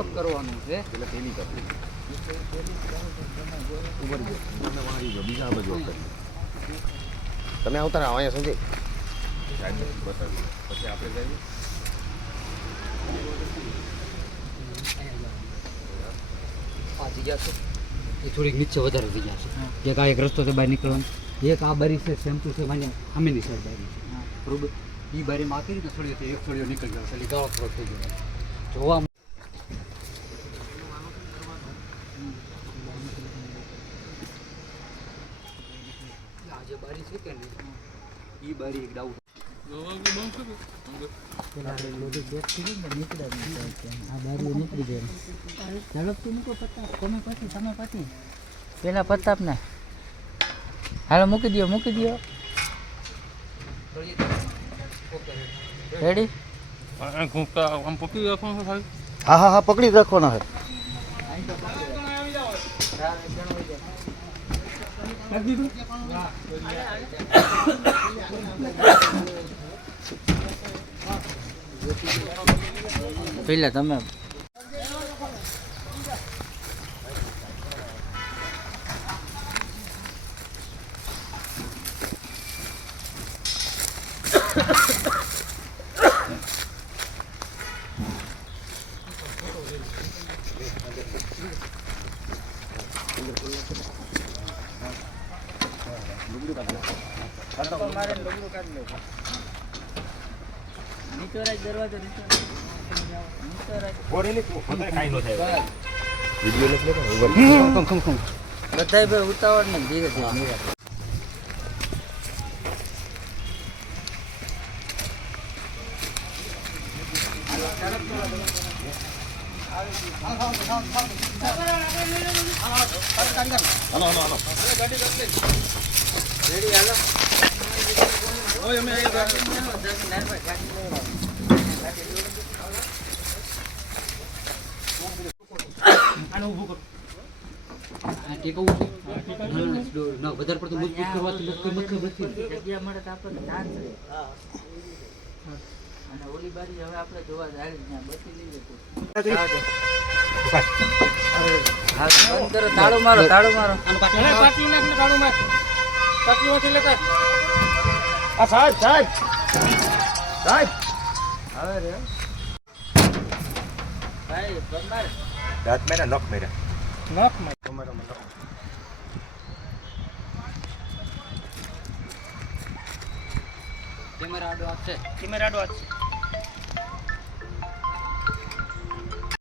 Checkup કરવાનું છે એટલે પેલી કરવી ઉપર ગયો તમે વાળી ગયો બીજા બાજુ વખત તમે આવતા રહો અહીંયા સંજય સાહેબને બતાવી પછી આપણે જઈએ આ જગ્યા છે એ થોડીક નીચે વધારે જગ્યા છે એક આ એક રસ્તો છે બહાર નીકળવાનો એક આ બારી છે સેમ ટુ સેમ અહીંયા સામેની સાઈડ બારી છે બરોબર એ બારીમાં આખી રીતે છોડીએ તો એક છોડીઓ નીકળી ગયો એટલે ગાળો થોડો થઈ ગયો જોવા બારી છે કે નહીં? એ બારી એક ડાઉટ પેલા પ્રતાપ ને હાલો મૂકી દો મૂકી દો રેડી હા હા હા પકડી રાખવાના છે. પેલા તમે વિડીયો નથી લેતો બધાય ભાઈ ઉતાવળ ને ધીરે ધીરે. Hello hello hello. ગાડી વધારે પડતું મજબૂત આપણે જોવા જાય ત્યાં બચી લઈએ તો હા બંધ કરો તાળું મારો. તાળું મારો આ સાહેબ સાહેબ સાહેબ હવે રે ભાઈ પરમાર દાંત મેરા નખ મેરા કેમેરા આડો આપશે કેમેરા આડો હાથ છે.